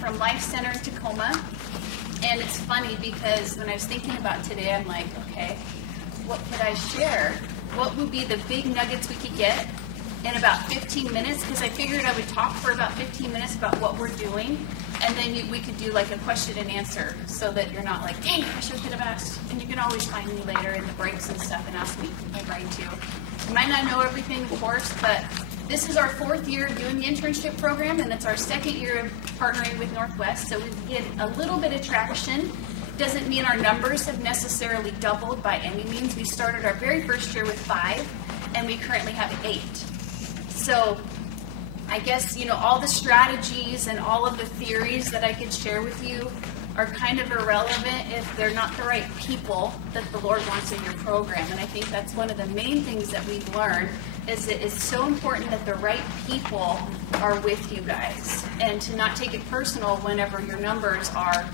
from Life Center in Tacoma. And it's funny because when I was thinking about today, I'm like, okay, what could I share? What would be the big nuggets we could get in about 15 minutes? Because I figured I would talk for about 15 minutes about what we're doing. And then we could do like a question and answer so that you're not like, dang, I should have asked. And you can always find me later in the breaks and stuff and ask me if I'd like to. You might not know everything, of course, but this is our 4th year of doing the internship program, and it's our 2nd year of partnering with Northwest. So we've get a little bit of traction. Doesn't mean our numbers have necessarily doubled by any means. We started our very first year with 5, and we currently have 8. So I guess, all the strategies and all of the theories that I could share with you are kind of irrelevant if they're not the right people that the Lord wants in your program. And I think that's one of the main things that we've learned is that it's so important that the right people are with you guys and to not take it personal whenever your numbers are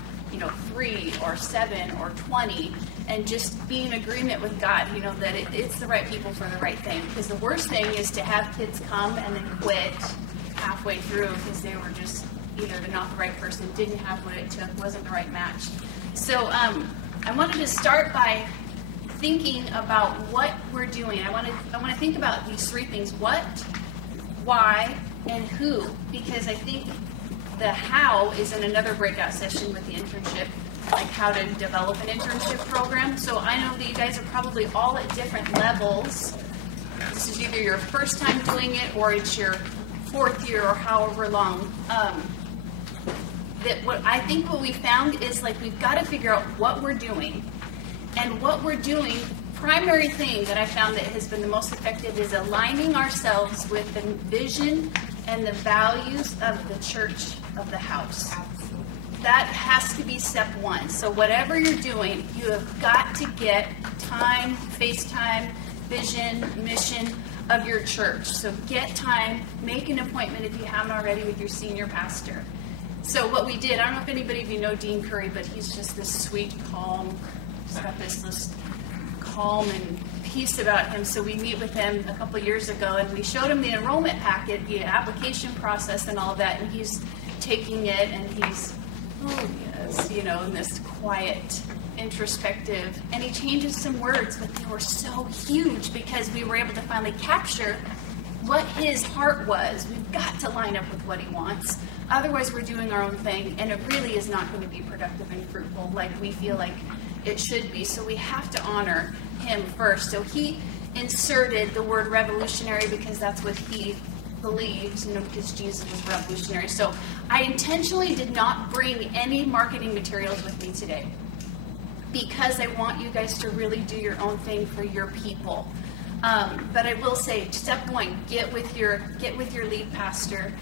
3 or 7 or 20, and just be in agreement with God, that it's the right people for the right thing. Because the worst thing is to have kids come and then quit halfway through because they were just either not the right person, didn't have what it took, wasn't the right match. So I wanted to start by thinking about what we're doing. I want to think about these 3 things: what, why, and who, because I think the how is in another breakout session with the internship, like how to develop an internship program. So I know that you guys are probably all at different levels. This is either your first time doing it or it's your 4th year or however long. What we found is like we've got to figure out what we're doing. And what we're doing, primary thing that I found that has been the most effective is aligning ourselves with the vision and the values of the church of the house. That has to be step 1. So whatever you're doing, you have got to get time, FaceTime, vision, mission of your church. So get time, make an appointment if you haven't already with your senior pastor. So what we did, I don't know if anybody of you know Dean Curry, but he's just this sweet, calm, he's got this calm and peace about him. So we meet with him a couple years ago, and we showed him the enrollment packet, the application process and all of that, and he's taking it, and he's, oh yes, in this quiet, introspective, and he changes some words, but they were so huge because we were able to finally capture what his heart was. We've got to line up with what he wants. Otherwise, we're doing our own thing, and it really is not going to be productive and fruitful like we feel like it should be. So we have to honor him first. So he inserted the word revolutionary because that's what he believed, because Jesus was revolutionary. So I intentionally did not bring any marketing materials with me today because I want you guys to really do your own thing for your people. But I will say, step 1, get with your lead pastor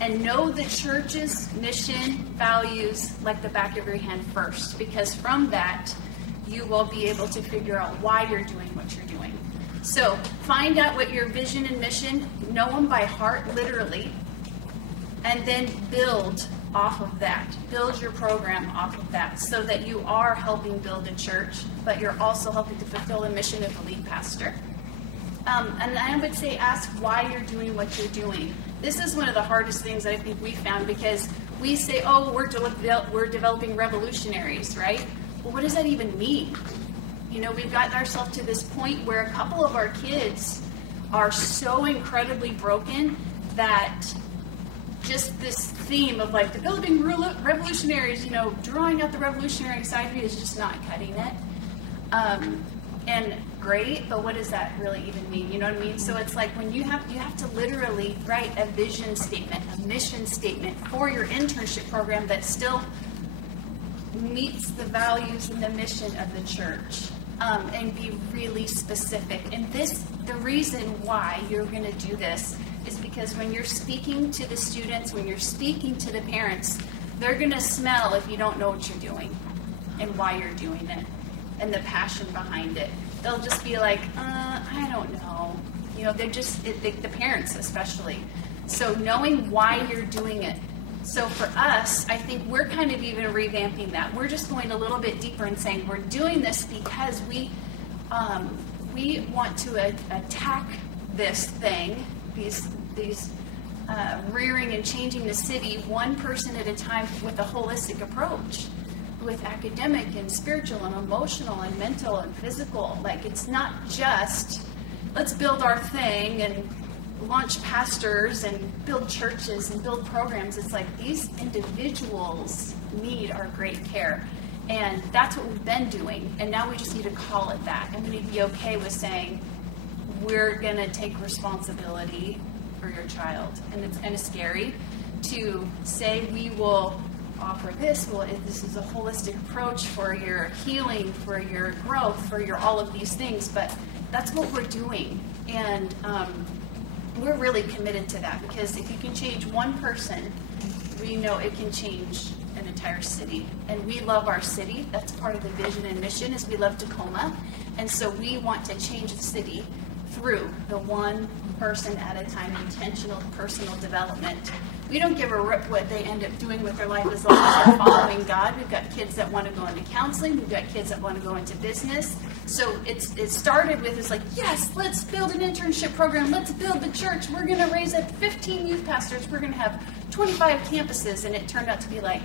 and know the church's mission, values like the back of your hand first, because from that, you will be able to figure out why you're doing what you're doing. So find out what your vision and mission, know them by heart, literally, and then build off of that. Build your program off of that so that you are helping build a church, but you're also helping to fulfill the mission of the lead pastor. And I would say ask why you're doing what you're doing. This is one of the hardest things that I think we found, because we say, oh, we're developing revolutionaries, right? Well, what does that even mean? We've gotten ourselves to this point where a couple of our kids are so incredibly broken that just this theme of like developing revolutionaries, drawing out the revolutionary side of it is just not cutting it. And great, but what does that really even mean? You know what I mean? So it's like when you have to literally write a vision statement, a mission statement for your internship program that still meets the values and the mission of the church, and be really specific. And the reason why you're going to do this is because when you're speaking to the students, when you're speaking to the parents, they're going to smell if you don't know what you're doing and why you're doing it and the passion behind it. They'll just be like, I don't know. They're just, the parents especially. So knowing why you're doing it. So for us, I think we're kind of even revamping that. We're just going a little bit deeper and saying we're doing this because we want to attack this thing, these rearing and changing the city one person at a time with a holistic approach, with academic and spiritual and emotional and mental and physical. Like, it's not just, let's build our thing and launch pastors and build churches and build programs. It's like these individuals need our great care. And that's what we've been doing. And now we just need to call it that. And we need to be okay with saying, we're going to take responsibility for your child. And it's kind of scary to say we will offer this. Well, if this is a holistic approach for your healing, for your growth, for your all of these things. But that's what we're doing. And we're really committed to that, because if you can change one person, we know it can change an entire city. And we love our city. That's part of the vision and mission, is we love Tacoma. And so we want to change the city through the one person at a time, intentional personal development. We don't give a rip what they end up doing with their life as long as they're following God. We've got kids that want to go into counseling. We've got kids that want to go into business. So it started with, it's like, yes, let's build an internship program. Let's build the church. We're going to raise up 15 youth pastors. We're going to have 25 campuses. And it turned out to be like,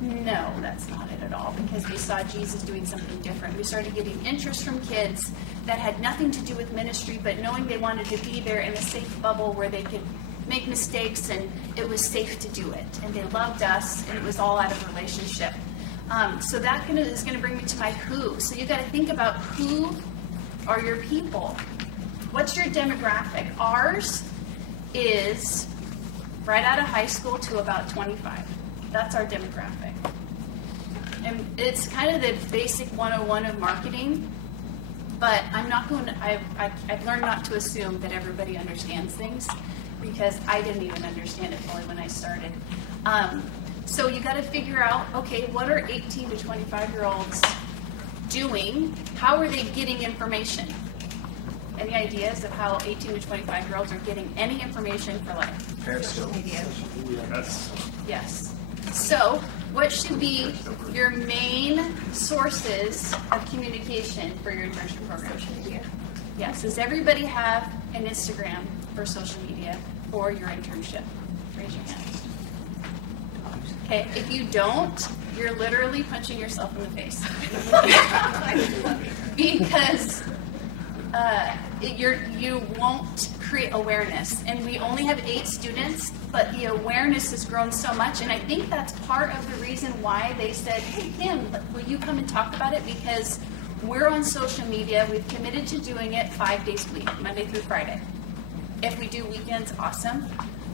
no, that's not it at all, because we saw Jesus doing something different. We started getting interest from kids that had nothing to do with ministry, but knowing they wanted to be there in a safe bubble where they could make mistakes and it was safe to do it. And they loved us, and it was all out of relationship. So that is going to bring me to my who. So you got to think about, who are your people? What's your demographic? Ours is right out of high school to about 25. That's our demographic. And it's kind of the basic 101 of marketing, but I'm not going to, I've learned not to assume that everybody understands things, because I didn't even understand it fully when I started. So you got to figure out, okay, what are 18 to 25-year-olds doing? How are they getting information? Any ideas of how 18 to 25-year-olds are getting any information for life? Social media. Yes. So what should be your main sources of communication for your internship program? Social media. Yes. Does everybody have an Instagram for social media for your internship? Raise your hand. Okay. If you don't, you're literally punching yourself in the face. Because you won't create awareness. And we only have 8 students, but the awareness has grown so much. And I think that's part of the reason why they said, hey, Kim, will you come and talk about it? Because we're on social media. We've committed to doing it 5 days a week, Monday through Friday. If we do weekends, awesome.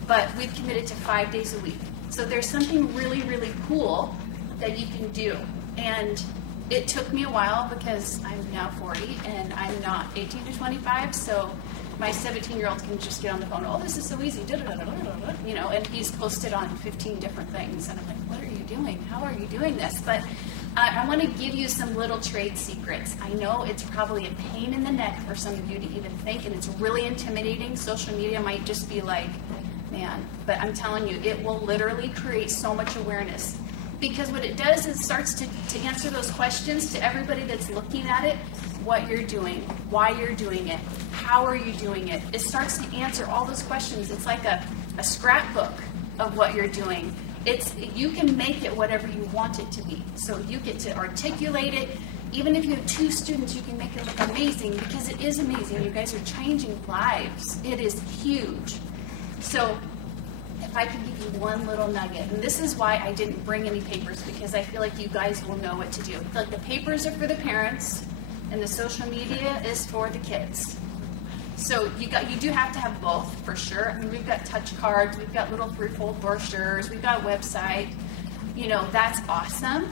But we've committed to 5 days a week. So there's something really, really cool that you can do. And it took me a while, because I'm now 40 and I'm not 18 to 25. So my 17-year-old can just get on the phone. Oh, this is so easy. You know, and he's posted on 15 different things. And I'm like, what are you doing? How are you doing this? But I want to give you some little trade secrets. I know it's probably a pain in the neck for some of you to even think, and it's really intimidating. Social media might just be like, man, but I'm telling you, it will literally create so much awareness. Because what it does is starts to answer those questions to everybody that's looking at it, what you're doing, why you're doing it, how are you doing it. It starts to answer all those questions. It's like a scrapbook of what you're doing. You can make it whatever you want it to be. So you get to articulate it. Even if you have 2 students, you can make it look amazing, because it is amazing. You guys are changing lives. It is huge. So if I could give you one little nugget, and this is why I didn't bring any papers, because I feel like you guys will know what to do. Like, the papers are for the parents, and the social media is for the kids. So you do have to have both, for sure. I mean, we've got touch cards, we've got little 3-fold brochures, we've got a website. You know, that's awesome.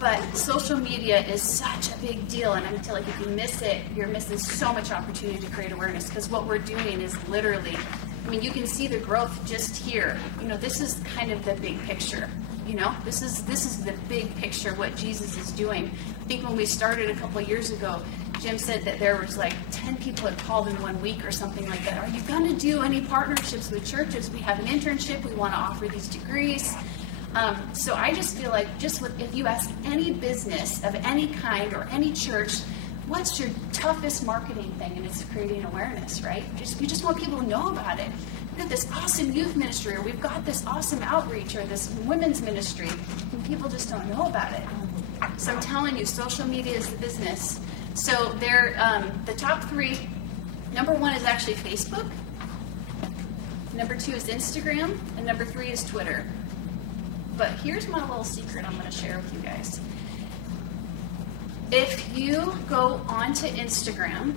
But social media is such a big deal, and I feel like if you miss it, you're missing so much opportunity to create awareness, because what we're doing is literally, I mean, you can see the growth just here. You know, this is kind of the big picture. You know, this is the big picture, what Jesus is doing. I think when we started a couple of years ago, Jim said that there was like 10 people had called in 1 week or something like that. Are you going to do any partnerships with churches? We have an internship. We want to offer these degrees. So I just feel like, if you ask any business of any kind or any church, what's your toughest marketing thing? And it's creating awareness, right? We just want people to know about it. we have this awesome youth ministry, or we've got this awesome outreach, or this women's ministry, and people just don't know about it. So I'm telling you, social media is the business. So they're the top three. Number one is actually Facebook. Number two is Instagram, and number three is Twitter. But here's my little secret I'm going to share with you guys. If you go onto Instagram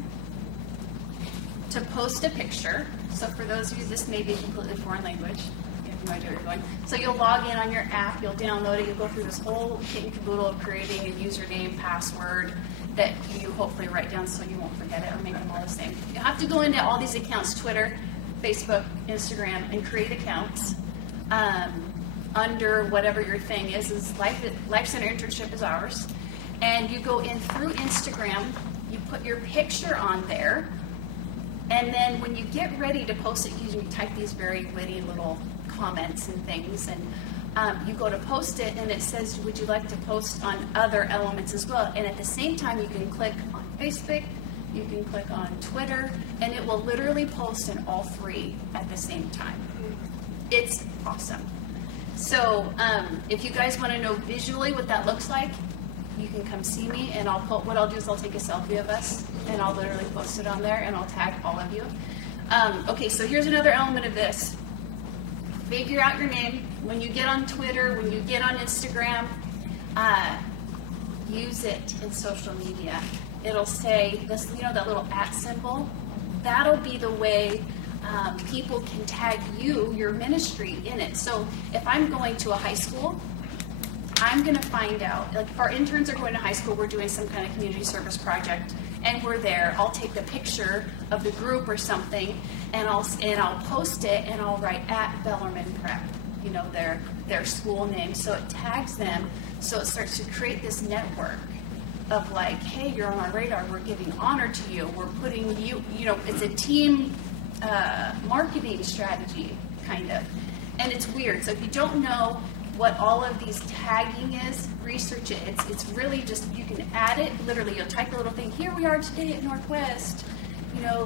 to post a picture, so for those of you, this may be a completely foreign language. You have no idea where you're going. So you'll log in on your app, you'll download it, you'll go through this whole kit and caboodle of creating a username, password that you hopefully write down so you won't forget it or make them all the same. You have to go into all these accounts, Twitter, Facebook, Instagram, and create accounts under whatever your thing is Life Center Internship is ours. And you go in through Instagram, you put your picture on there, and then when you get ready to post it, you type these very witty little comments and things, and you go to post it, and it says, would you like to post on other elements as well? And at the same time, you can click on Facebook, you can click on Twitter, and it will literally post in all three at the same time. It's awesome. So if you guys want to know visually what that looks like, you can come see me, and what I'll do is I'll take a selfie of us, and I'll literally post it on there, and I'll tag all of you. Okay, so here's another element of this. Figure out your name. When you get on Twitter, when you get on Instagram, use it in social media. It'll say this, that little @ symbol. That'll be the way people can tag you, your ministry, in it. So if I'm going to a high school, I'm going to find out, like if our interns are going to high school, we're doing some kind of community service project, and we're there, I'll take the picture of the group or something, and I'll post it, and I'll write @Bellarmine Prep, their school name, so it tags them, so it starts to create this network of like, hey, you're on our radar, we're giving honor to you, we're putting you, it's a team marketing strategy, kind of, and it's weird. So if you don't know what all of these tagging is, research it. It's really just, you can add it, literally you'll type a little thing, here we are today at Northwest,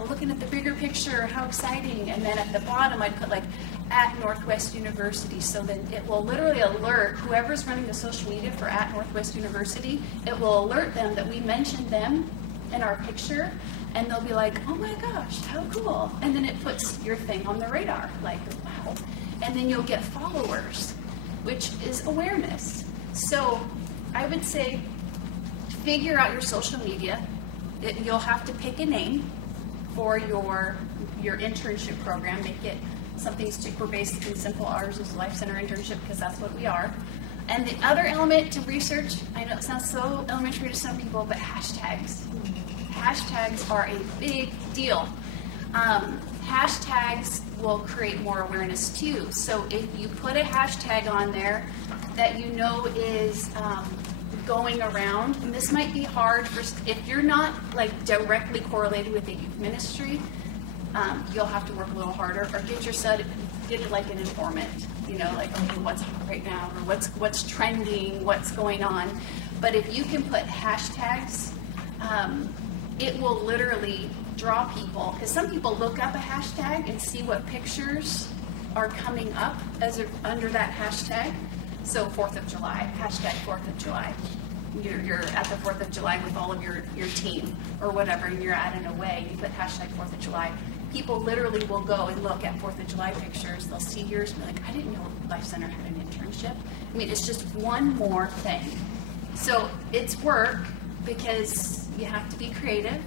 looking at the bigger picture, how exciting, and then at the bottom I'd put like @Northwest University, so then it will literally alert whoever's running the social media for @Northwest University, it will alert them that we mentioned them in our picture, and they'll be like, oh my gosh, how cool, and then it puts your thing on the radar, like, wow, and then you'll get followers, which is awareness. So I would say figure out your social media. You'll have to pick a name for your internship program. Make it something super basic and simple. Ours is Life Center Internship because that's what we are. And the other element to research, I know it sounds so elementary to some people, but hashtags. Hashtags are a big deal. Hashtags will create more awareness too. So if you put a hashtag on there that is going around, and this might be hard if you're not like directly correlated with the youth ministry, you'll have to work a little harder, or get it like an informant, like, okay, what's hot right now, or what's trending, what's going on. But if you can put hashtags, it will literally draw people, because some people look up a hashtag and see what pictures are coming up under that hashtag. So 4th of July, hashtag 4th of July. You're at the 4th of July with all of your team or whatever, and you're at an away, you put hashtag 4th of July. People literally will go and look at 4th of July pictures. They'll see yours and be like, I didn't know Life Center had an internship. I mean, it's just one more thing. So it's work, because you have to be creative,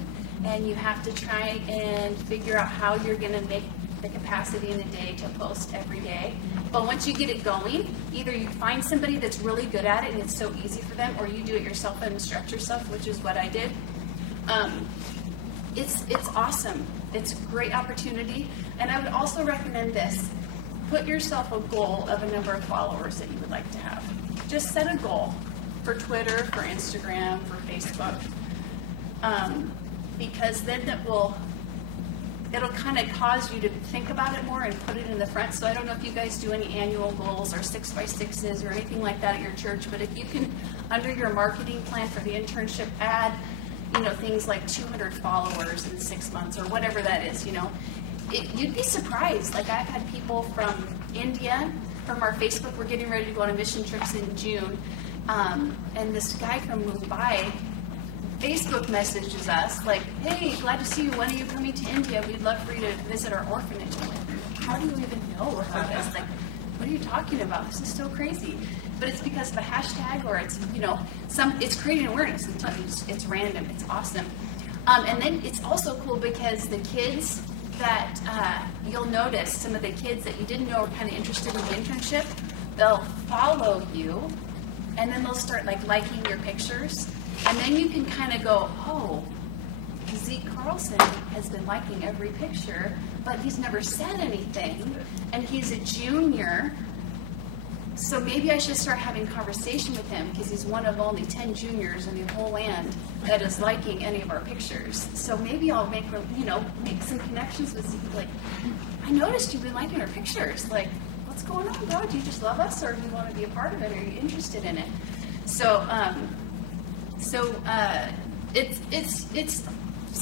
and you have to try and figure out how you're going to make the capacity in a day to post every day. But once you get it going, either you find somebody that's really good at it and it's so easy for them, or you do it yourself and instruct yourself, which is what I did. It's awesome. It's a great opportunity. And I would also recommend this. Put yourself a goal of a number of followers that you would like to have. Just set a goal for Twitter, for Instagram, for Facebook. Because then it'll kind of cause you to think about it more and put it in the front. So I don't know if you guys do any annual goals or 6x6s or anything like that at your church, but if you can, under your marketing plan for the internship, add, things like 200 followers in 6 months or whatever that is, you'd be surprised. Like I've had people from India, from our Facebook, we're getting ready to go on a mission trips in June. And this guy from Mumbai Facebook messages us like, hey, glad to see you. When are you coming to India? We'd love for you to visit our orphanage. I'm like, how do you even know about this? Like, what are you talking about? This is so crazy. But it's because of a hashtag, or it's, it's creating awareness. It's random. It's awesome. And then it's also cool because the kids that you'll notice, some of the kids that you didn't know were kind of interested in the internship, they'll follow you, and then they'll start liking your pictures. And then you can kind of go, oh, Zeke Carlson has been liking every picture, but he's never said anything, and he's a junior, so maybe I should start having conversation with him because he's one of only 10 juniors in the whole land that is liking any of our pictures. So maybe I'll make some connections with Zeke. Like, I noticed you've been liking our pictures. Like, what's going on, bro? Do you just love us, or do you want to be a part of it? Are you interested in it? So, it's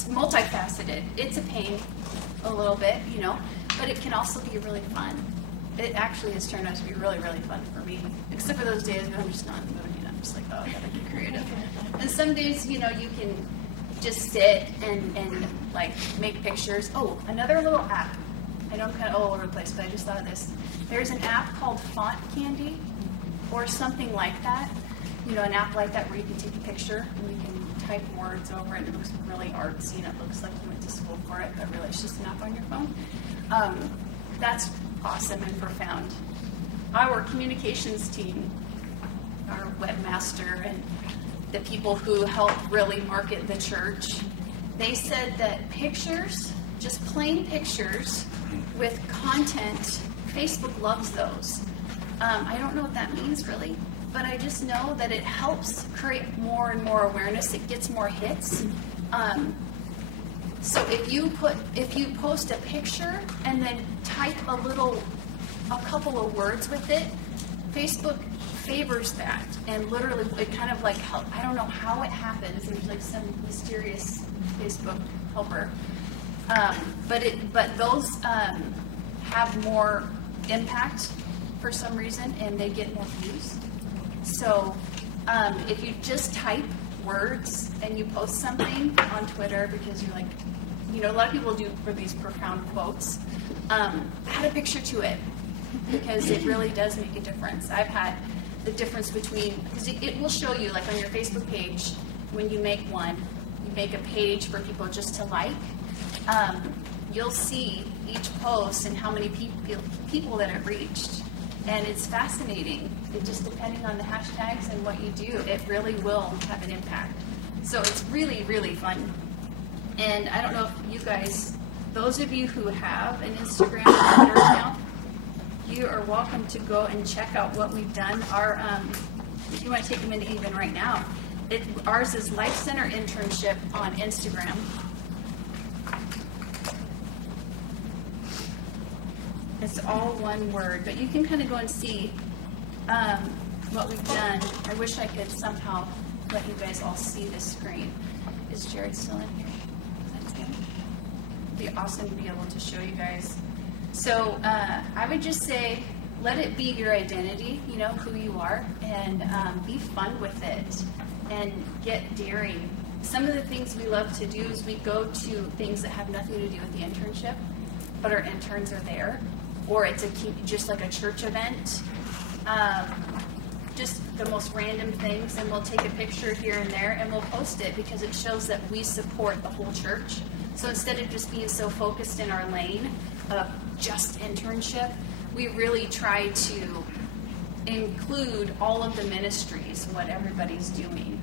multifaceted. It's a pain a little bit, but it can also be really fun. It actually has turned out to be really, really fun for me, except for those days when I'm just not in the mood. I'm just like, oh, I gotta get creative. And some days, you can just sit and make pictures. Oh, another little app. I know I'm kind of all over the place, but I just thought of this. There's an app called Font Candy, or something like that. An app like that where you can take a picture and you can type words over it, and it looks really artsy, and it looks like you went to school for it, but really it's just an app on your phone. That's awesome and profound. Our communications team, our webmaster, and the people who help really market the church, they said that pictures, just plain pictures with content, Facebook loves those. I don't know what that means really, but I just know that it helps create more and more awareness. It gets more hits. So if you post a picture and then type a couple of words with it, Facebook favors that, and literally it kind of help. I don't know how it happens. There's some mysterious Facebook helper, but those have more impact for some reason, and they get more views. So if you just type words and you post something on Twitter because you're a lot of people do for these profound quotes, add a picture to it because it really does make a difference. I've had the difference between, because it will show you, on your Facebook page, when you make a page for people just to like, you'll see each post and how many people that it reached. And it's fascinating. It just, depending on the hashtags and what you do, it really will have an impact. So it's really, really fun. And I don't know if you guys, those of you who have an Instagram or Twitter account, you are welcome to go and check out what we've done. Our, if you want to take a minute even right now, ours is Life Center Internship on Instagram. It's all one word, but you can kind of go and see what we've done. I wish I could somehow let you guys all see this screen. Is Jared still in here? Is that him? It'd be awesome to be able to show you guys. So I would just say, let it be your identity, who you are, and be fun with it and get daring. Some of the things we love to do is we go to things that have nothing to do with the internship, but our interns are there. Or it's just like a church event, just the most random things, and we'll take a picture here and there and we'll post it because it shows that we support the whole church. So instead of just being so focused in our lane of just internship, we really try to include all of the ministries, what everybody's doing.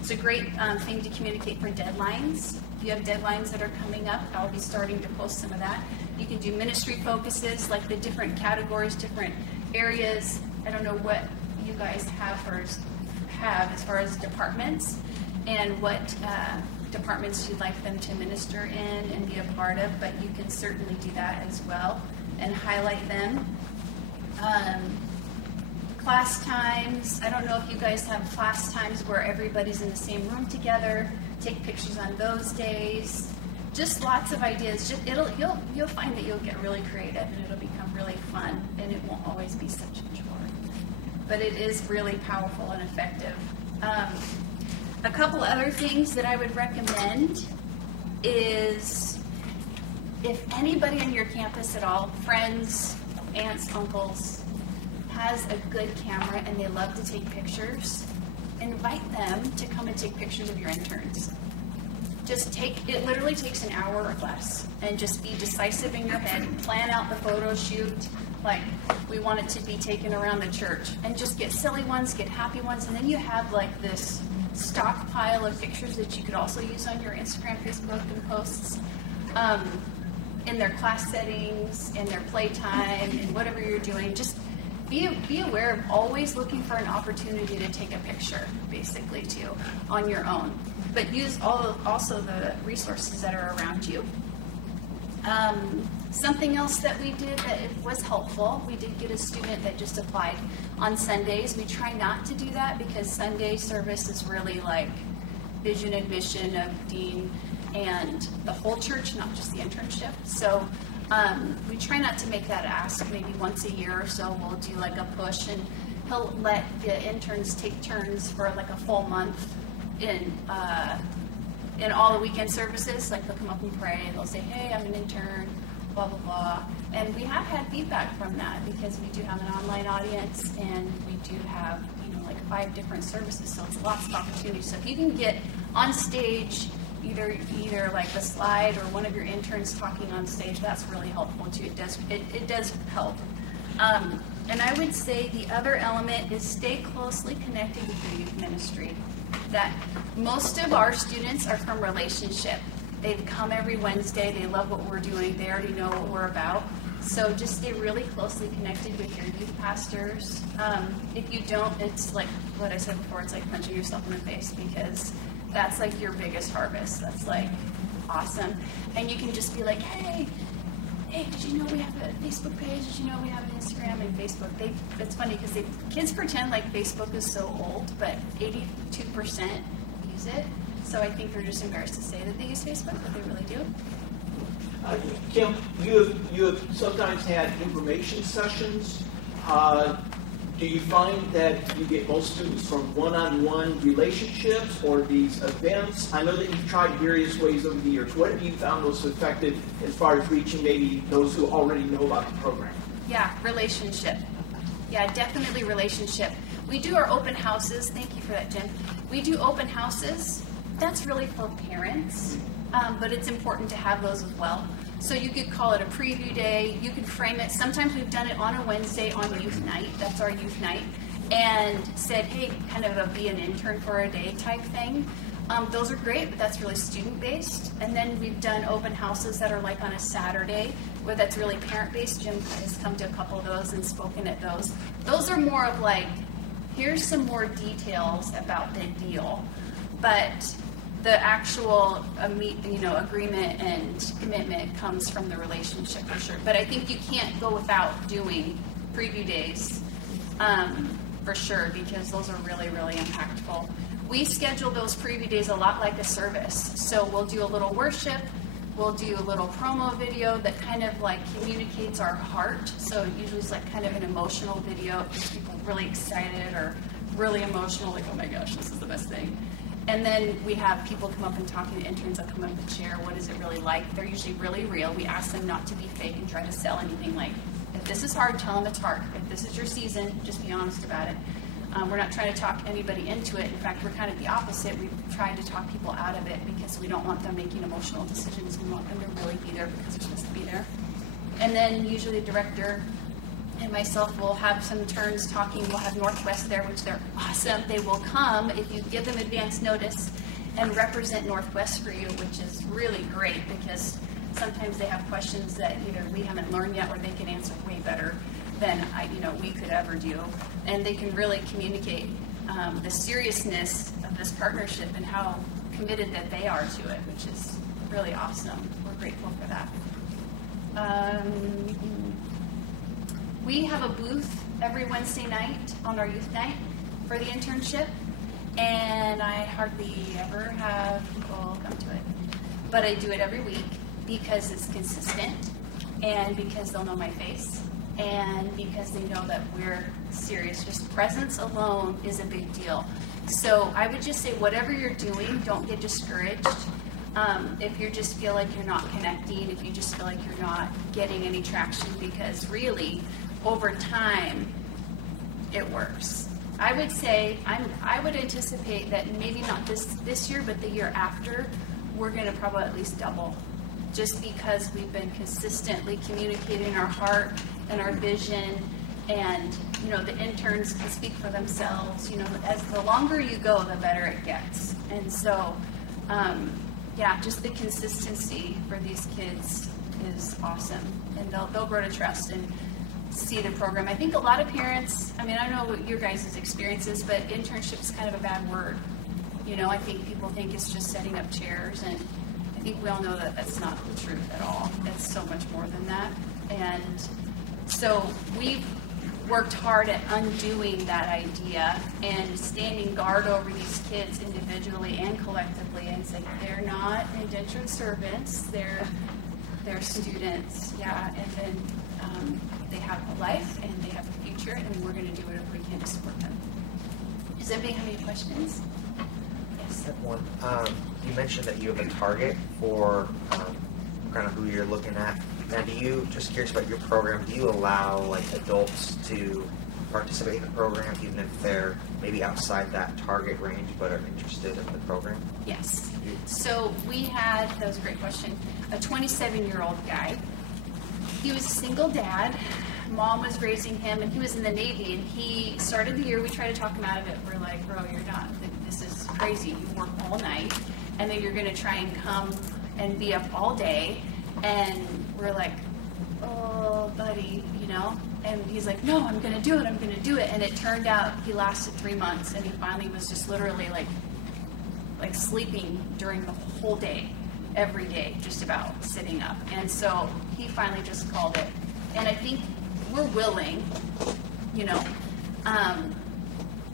It's a great thing to communicate for deadlines. If you have deadlines that are coming up, I'll be starting to post some of that. You can do ministry focuses, the different categories, different areas. I don't know what you guys have as far as departments, and what departments you'd like them to minister in and be a part of, but you can certainly do that as well and highlight them. Class times, I don't know if you guys have class times where everybody's in the same room together. Take pictures on those days. just lots of ideas. You'll find that you'll get really creative and it'll become really fun, and it won't always be such a chore. But it is really powerful and effective. A couple other things that I would recommend is if anybody on your campus at all, friends, aunts, uncles, has a good camera and they love to take pictures, invite them to come and take pictures of your interns. It literally takes an hour or less, and just be decisive in your head, plan out the photo shoot, like we want it to be taken around the church, and just get silly ones, get happy ones, and then you have like this stockpile of pictures that you could also use on your Instagram, Facebook, and posts, in their class settings, in their playtime, in whatever you're doing. Just be aware of always looking for an opportunity to take a picture, basically, too, on your own. But use also the resources that are around you. Something else that we did that was helpful, we did get a student that just applied on Sundays. We try not to do that because Sunday service is really like vision and mission of Dean and the whole church, not just the internship. So we try not to make that ask. Maybe once a year or so we'll do like a push, and he'll let the interns take turns for like a full month in all the weekend services. Like they'll come up and pray, and they'll say, hey, I'm an intern, blah, blah, blah. And we have had feedback from that because we do have an online audience, and we do have, like 5 different services, so it's lots of opportunities. So if you can get on stage, either like the slide or one of your interns talking on stage, that's really helpful too. It does help. And I would say the other element is stay closely connected with your youth ministry. That most of our students are from Relationship. They've come every Wednesday. They love what we're doing. They already know what we're about. So just stay really closely connected with your youth pastors. If you don't, it's like what I said before, it's like punching yourself in the face, because that's like your biggest harvest. That's like awesome. And you can just be like, hey, did you know we have a Facebook page? Did you know we have an Instagram and Facebook? It's funny because kids pretend like Facebook is so old, but 82% use it. So I think they're just embarrassed to say that they use Facebook, but they really do. Kim, you have sometimes had information sessions. Do you find that you get most students from one-on-one relationships or these events? I know that you've tried various ways over the years. What have you found most effective as far as reaching maybe those who already know about the program? Yeah, relationship. Yeah, definitely relationship. We do our open houses. Thank you for that, Jim. We do open houses. That's really for parents, but it's important to have those as well. So you could call it a preview day. You could frame it. Sometimes we've done it on a Wednesday on youth night. That's our youth night. And said, hey, kind of be an intern for a day type thing. Those are great, but that's really student-based. And then we've done open houses that are like on a Saturday, where that's really parent-based. Jim has come to a couple of those and spoken at those. Those are more of like, here's some more details about the deal. But the actual agreement and commitment comes from the relationship for sure. But I think you can't go without doing preview days for sure, because those are really, really impactful. We schedule those preview days a lot like a service. So we'll do a little worship, we'll do a little promo video that kind of like communicates our heart. So usually it's like kind of an emotional video, gets people really excited or really emotional, like, oh my gosh, this is the best thing. And then we have people come up and talk, and the interns will come up and share what is it really like. They're usually really real. We ask them not to be fake and try to sell anything. Like, if this is hard, tell them it's hard. If this is your season, just be honest about it. We're not trying to talk anybody into it. In fact, we're kind of the opposite. We've tried to talk people out of it because we don't want them making emotional decisions. We want them to really be there because they're supposed to be there. And then usually the director and myself will have some turns talking. We'll have Northwest there, which they're awesome. They will come if you give them advance notice and represent Northwest for you, which is really great because sometimes they have questions that either we haven't learned yet or they can answer way better than we could ever do. And they can really communicate the seriousness of this partnership and how committed that they are to it, which is really awesome. We're grateful for that. We have a booth every Wednesday night on our youth night for the internship, and I hardly ever have people come to it. but I do it every week because it's consistent and because they'll know my face and because they know that we're serious. Just presence alone is a big deal. So I would just say whatever you're doing, don't get discouraged. If you just feel like you're not connecting, if you just feel like you're not getting any traction, because really, over time, it works. I would say, I would anticipate that maybe not this year, but the year after, we're going to probably at least double, just because we've been consistently communicating our heart and our vision, and the interns can speak for themselves. As the longer you go, the better it gets. And so, just the consistency for these kids is awesome, and they'll grow to trust and see the program. I think a lot of parents, I don't know what your guys' experiences, but internship is kind of a bad word. I think people think it's just setting up chairs, and I think we all know that that's not the truth at all. It's so much more than that. And so we've worked hard at undoing that idea and standing guard over these kids individually and collectively, and saying they're not indentured servants, they're students, and then they have a life and they have a future, and we're going to do whatever we can to support them. Does anybody have any questions? Yes. I have one. You mentioned that you have a target for kind of who you're looking at. Now, just curious about your program, do you allow adults to participate in the program even if they're maybe outside that target range but are interested in the program? Yes. So we had, that was a great question, a 27-year-old guy. He was a single dad. Mom was raising him, and he was in the Navy, and he started the year, we tried to talk him out of it. We're like, bro, you're not, this is crazy. You work all night, and then you're going to try and come and be up all day. And we're like, oh, buddy, and he's like, no, I'm going to do it. And it turned out he lasted 3 months, and he finally was just literally like sleeping during the whole day, every day, just about sitting up. And so he finally just called it. And I think we're willing,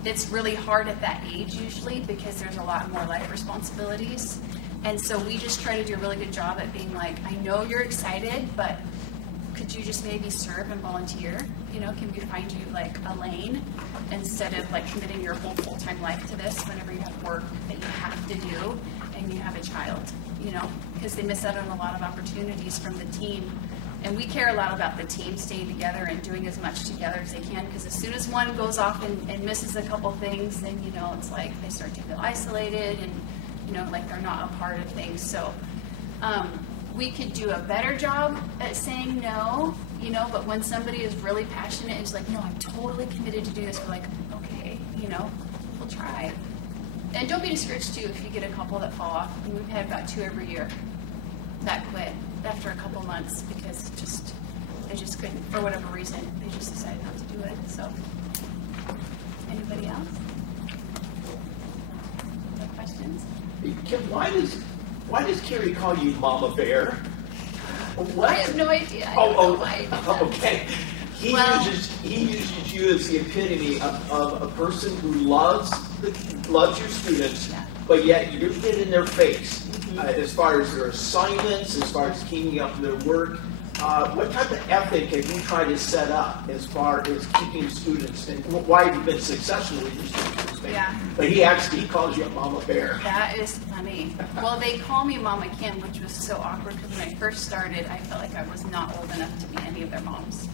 it's really hard at that age usually because there's a lot more life responsibilities. And so we just try to do a really good job at being like, I know you're excited, but could you just maybe serve and volunteer? Can we find you a lane instead of committing your whole full-time life to this whenever you have work that you have to do and you have a child, because they miss out on a lot of opportunities from the team. And we care a lot about the team staying together and doing as much together as they can, because as soon as one goes off and misses a couple things, then, it's like they start to feel isolated and, they're not a part of things. So we could do a better job at saying no, but when somebody is really passionate and is like, no, I'm totally committed to do this, we're like, okay, we'll try. And don't be discouraged too if you get a couple that fall off. And we've had about 2 every year that quit after a couple months because they just couldn't, for whatever reason, they just decided not to do it. So, anybody else? No questions? Kim, why does Carrie call you Mama Bear? What? I have no idea. I don't know why. Okay. He uses you as the epitome of a person who loves your students, but yet you're getting in their face as far as their assignments, as far as keeping up their work. What type of ethic have you tried to set up as far as keeping students, and why have you been successful with your students? But he calls you a Mama Bear. That is funny. Well, they call me Mama Kim, which was so awkward because when I first started, I felt like I was not old enough to be any of their moms.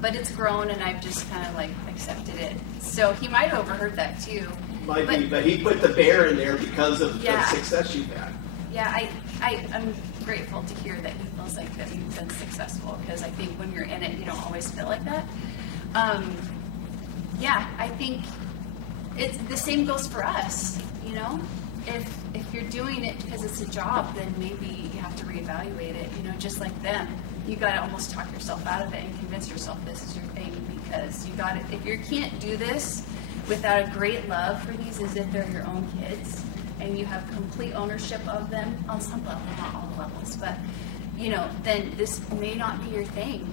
But it's grown, and I've just kind of accepted it. So he might have overheard that too. Might be, but he put the bear in there because of the success you've had. Yeah, I'm grateful to hear that he feels like that you've been successful, because I think when you're in it, you don't always feel like that. I think it's the same goes for us. If you're doing it because it's a job, then maybe you have to reevaluate it. Just like them, you got to almost talk yourself out of it and convince yourself this is your thing, because you got it. If you can't do this without a great love for these, as if they're your own kids, and you have complete ownership of them on some level, not all levels, but then this may not be your thing.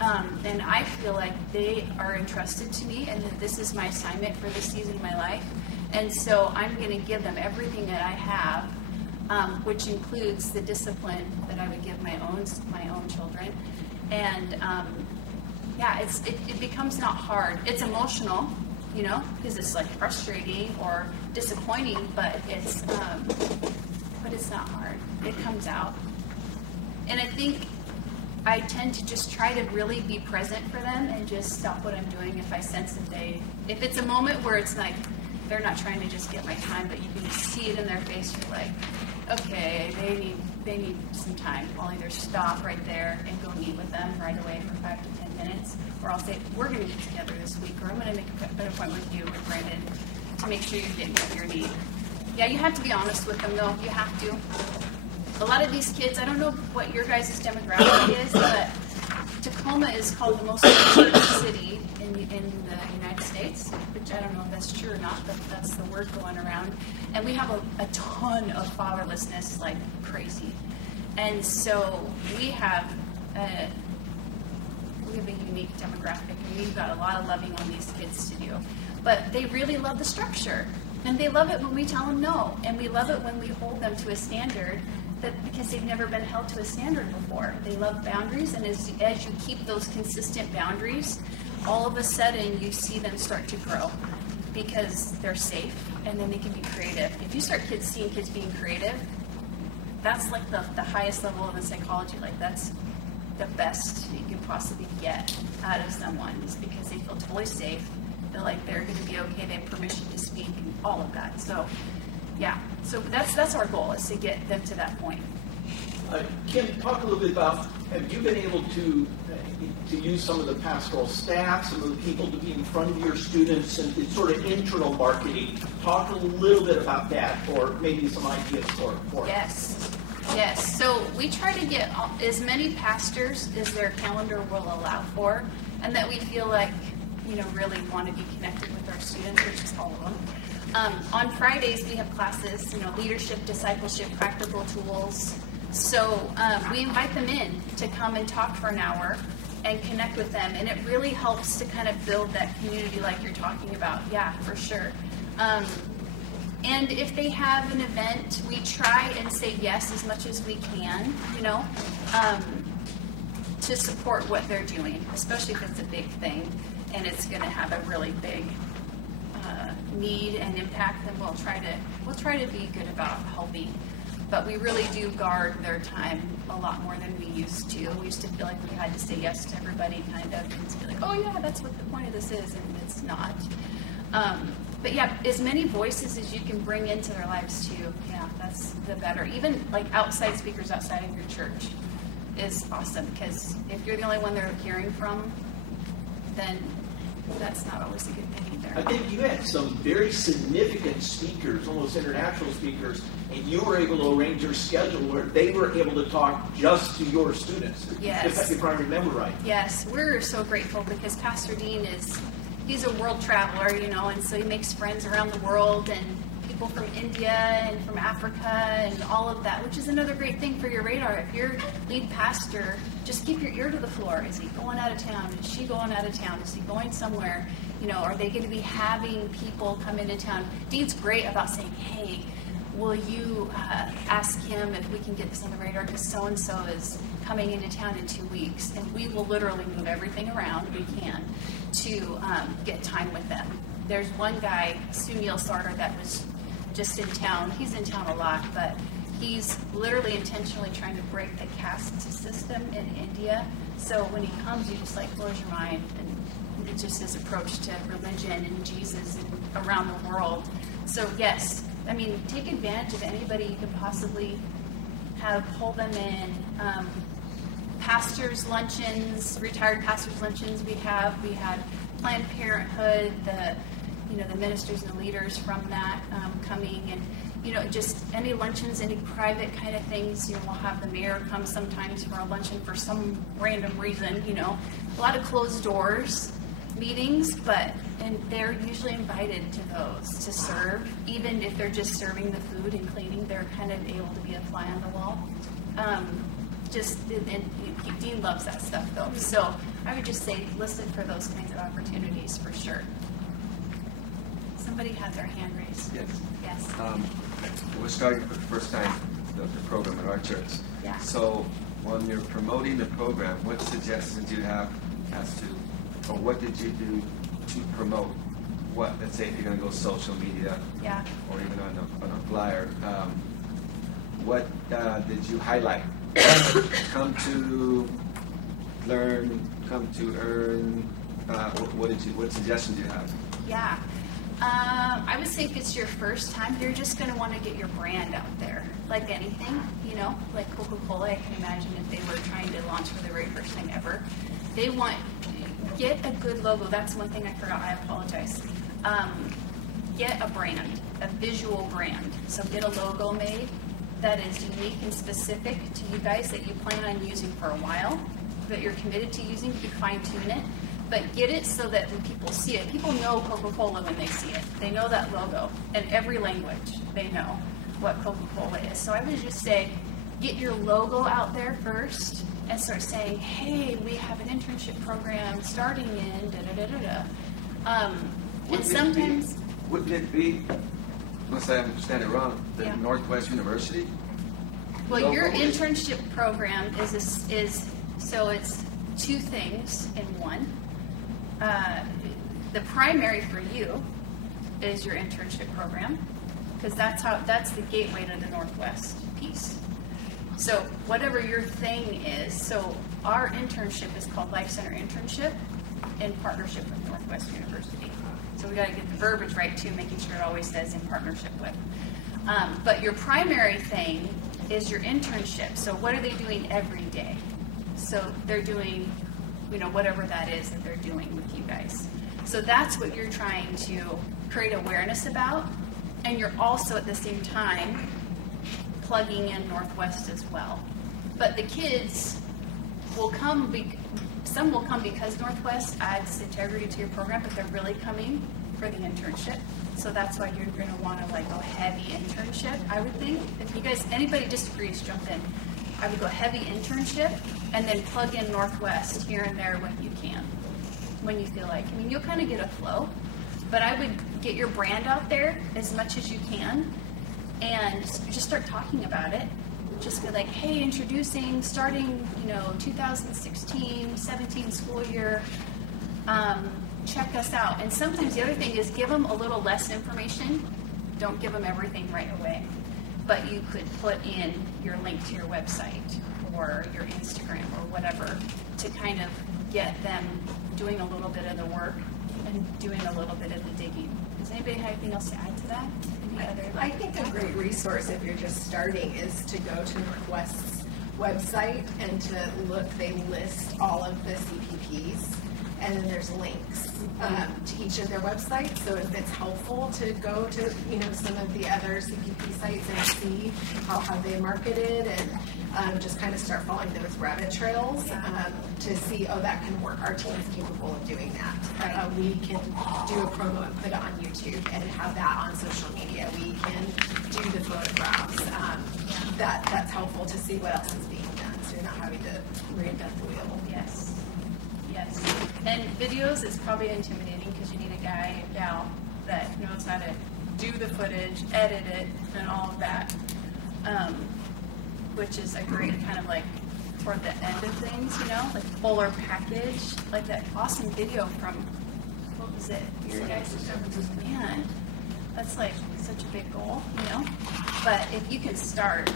And I feel like they are entrusted to me, and that this is my assignment for this season of my life. And so I'm going to give them everything that I have, which includes the discipline that I would give my own children. And yeah, it becomes not hard. It's emotional, you know, because it's like frustrating or disappointing, but it's not hard. It comes out. And I think I tend to just try to really be present for them and just stop what I'm doing if I sense that if it's a moment where it's like, they're not trying to just get my time, but you can see it in their face, you're like, okay, they need some time. I'll either stop right there and go meet with them right away for 5 to 10 minutes, or I'll say, we're gonna get together this week, or I'm gonna make an appointment with you, with Brandon, to make sure you're getting what you need. Yeah, you have to be honest with them though, you have to. A lot of these kids, I don't know what your guys' demographic is, but Tacoma is called the most church city in the United States, which I don't know if that's true or not, but that's the word going around. And we have a ton of fatherlessness, like crazy. And so we have a unique demographic, and we've got a lot of loving on these kids to do. But they really love the structure, and they love it when we tell them no, and we love it when we hold them to a standard because they've never been held to a standard before. They love boundaries, and as you keep those consistent boundaries, all of a sudden you see them start to grow because they're safe, and then they can be creative. If you start seeing kids being creative, that's like the highest level of the psychology. Like that's the best you can possibly get out of someone, is because they feel totally safe, feel like they're going to be okay, they have permission to speak, and all of that. So yeah, so that's our goal, is to get them to that point. Kim, talk a little bit about, have you been able to use some of the pastoral staff, some of the people to be in front of your students, and it's sort of internal marketing? Talk a little bit about that, or maybe some ideas for it. Yes. So we try to get as many pastors as their calendar will allow for, and that we feel like, really want to be connected with our students, which is all of them. On Fridays, we have classes, leadership, discipleship, practical tools. So we invite them in to come and talk for an hour and connect with them. And it really helps to kind of build that community like you're talking about. Yeah, for sure. And if they have an event, we try and say yes as much as we can, to support what they're doing, especially if it's a big thing and it's going to have a really big need and impact. Then we'll try to be good about helping. But we really do guard their time a lot more than we used to. We used to feel like we had to say yes to everybody, kind of, and be like, oh yeah, that's what the point of this is, and it's not. But yeah, as many voices as you can bring into their lives too, yeah, that's the better. Even like outside speakers outside of your church is awesome, because if you're the only one they're hearing from, then that's not always a good thing either. I think you had some very significant speakers, almost international speakers, and you were able to arrange your schedule where they were able to talk just to your students. Yes. If I remember right. Yes, we're so grateful because Pastor Dean he's a world traveler, and so he makes friends around the world, and people from India and from Africa and all of that, which is another great thing for your radar. If you're lead pastor, just keep your ear to the floor. Is he going out of town? Is she going out of town? Is he going somewhere? Are they going to be having people come into town? Dean's great about saying, hey, will you ask him if we can get this on the radar, because so-and-so is coming into town in 2 weeks, and we will literally move everything around we can to get time with them. There's one guy, Sunil Sartar, that was just in town. He's in town a lot, but he's literally intentionally trying to break the caste system in India. So when he comes, you just blows your mind, and it's just his approach to religion and Jesus and around the world. So yes, take advantage of anybody you can possibly have, pull them in. Pastors' luncheons, retired pastors' luncheons we had Planned Parenthood, the ministers and the leaders from that coming, and just any luncheons, any private kind of things. We'll have the mayor come sometimes for a luncheon for some random reason. A lot of closed doors meetings, and they're usually invited to those to serve. Even if they're just serving the food and cleaning, they're kind of able to be a fly on the wall. And Dean loves that stuff though. So I would just say listen for those kinds of opportunities for sure. Somebody had their hand raised. Yes. Yes. We're starting for the first time the program at our church. Yeah. So when you're promoting the program, what suggestions do you have as to, or what did you do to promote what? Let's say if you're going to go social media, Yeah. or even on a flyer, what did you highlight? Come to learn, come to earn. What suggestions do you have? Yeah. I would say if it's your first time, you're just going to want to get your brand out there. Like anything, you know, like Coca-Cola, I can imagine if they were trying to launch for the very first time ever. They want, get a good logo. That's one thing I forgot. I apologize. Get a brand, a visual brand. So get a logo made that is unique and specific to you guys that you plan on using for a while, that you're committed to using. You fine-tune it. But get it so that when people see it, people know Coca-Cola when they see it. They know that logo. In every language, they know what Coca-Cola is. So I would just say, get your logo out there first and start saying, hey, we have an internship program starting in da-da-da-da-da. And sometimes... Wouldn't it be, unless I understand it wrong, the Yeah. Northwest University? Well, your Logo is- internship program is so it's two things in one. The primary for you is your internship program, because that's the gateway to the Northwest piece. So whatever your thing is, so our internship is called Life Center Internship in partnership with Northwest University. So we got to get the verbiage right too, making sure it always says in partnership with. But your primary thing is your internship. So what are they doing every day? So they're doing, you know, whatever that is that they're doing with you guys. So that's what you're trying to create awareness about. And you're also at the same time plugging in Northwest as well. But the kids will come, some will come because Northwest adds integrity to your program, but they're really coming for the internship. So that's why you're going to want to like go heavy internship, I would think. If you guys, anybody disagrees, jump in. I would go heavy internship and then plug in Northwest here and there when you can, when you feel like. I mean, you'll kind of get a flow, but I would get your brand out there as much as you can and just start talking about it. Just be like, hey, introducing, starting, 2016, 17 school year, check us out. And sometimes the other thing is give them a little less information. Don't give them everything right away. But you could put in your link to your website or your Instagram or whatever to kind of get them doing a little bit of the work and doing a little bit of the digging. Does anybody have anything else to add to that? I think a great resource if you're just starting is to go to Northwest's website and to look. They list all of the CPPs, and then there's links to each of their websites. So if it's helpful to go to some of the other CPP sites and see how they marketed and just kind of start following those rabbit trails to see, oh, that can work. Our team is capable of doing that. We can do a promo and put it on YouTube and have that on social media. We can do the photographs. That's helpful to see what else is being done, so you're not having to reinvent the wheel. Yes. Yes. And videos is probably intimidating because you need a guy or gal that knows how to do the footage, edit it, and all of that. Which is a great kind of like toward the end of things, like fuller package, like that awesome video from, what was it? Your guys' man, that's like such a big goal, But if you can start,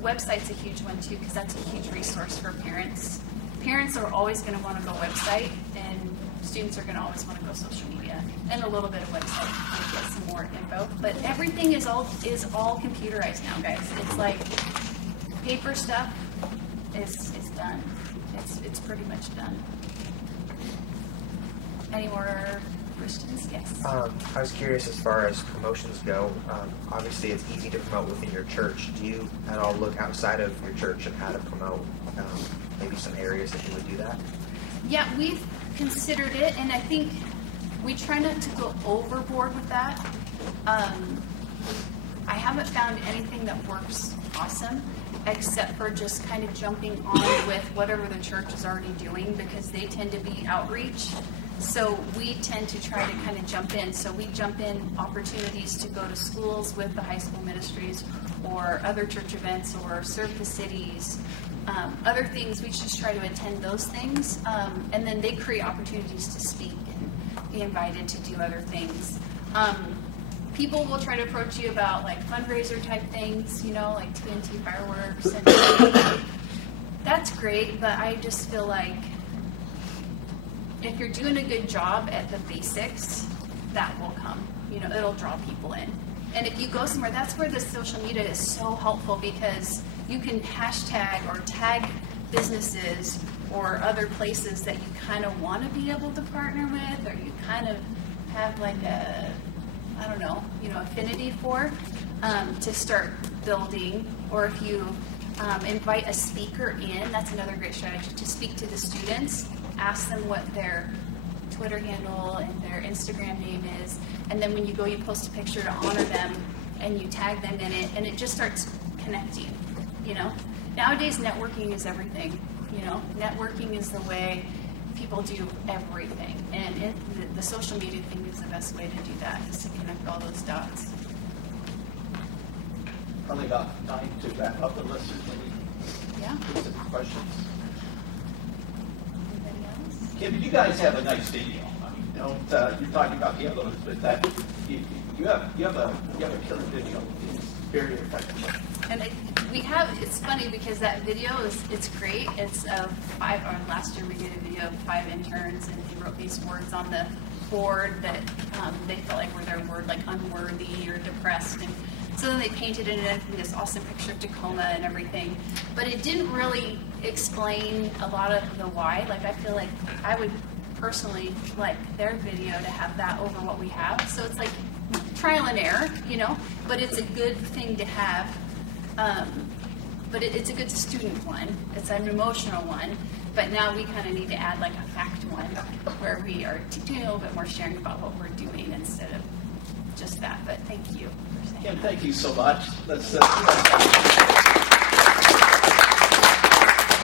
website's a huge one too, because that's a huge resource for parents. Parents are always going to want to go website, and students are going to always want to go social media and a little bit of website to get some more info. But everything is all computerized now, guys. It's like paper stuff is done. It's pretty much done. Any more questions? Yes. I was curious as far as promotions go. Obviously, it's easy to promote within your church. Do you at all look outside of your church and how to promote maybe some areas that you would do that? Yeah, we've considered it, and I think we try not to go overboard with that. I haven't found anything that works awesome, except for just kind of jumping on with whatever the church is already doing, because they tend to be outreach. So we tend to try to kind of jump in. So we jump in opportunities to go to schools with the high school ministries or other church events or serve the cities. Other things, we just try to attend those things. And then they create opportunities to speak and be invited to do other things. People will try to approach you about like fundraiser type things, you know, like TNT fireworks. And that's great, but I just feel like if you're doing a good job at the basics, that will come. You know, it'll draw people in. And if you go somewhere, that's where the social media is so helpful, because you can hashtag or tag businesses or other places that you kind of want to be able to partner with, or you kind of have like a, I don't know, you know, affinity for, to start building. Or if you invite a speaker in, that's another great strategy, to speak to the students. Ask them what their Twitter handle and their Instagram name is, and then when you go, you post a picture to honor them, and you tag them in it, and it just starts connecting, you know? Nowadays, networking is everything, you know? Networking is the way people do everything, and the social media thing is the best way to do that, is to connect all those dots. Probably about time to wrap up unless there's any Yeah? specific questions. Anybody else? Kim, you guys have a nice video. I mean, don't, you're talking about the others, but that, you have a killer video. It's very effective. And it's funny because that video it's great. It's of last year we did a video of 5 interns, and they wrote these words on the board that they felt like were their word, like unworthy or depressed. And so then they painted it in this awesome picture of Tacoma and everything. But it didn't really explain a lot of the why. Like, I feel like I would personally like their video to have that over what we have. So it's like trial and error, you know, but it's a good thing to have. But it's a good student one. It's an emotional one. But now we kind of need to add like a fact one where we are doing a little bit more sharing about what we're doing instead of just that. But thank you for saying Kim, that. thank you so much. Let's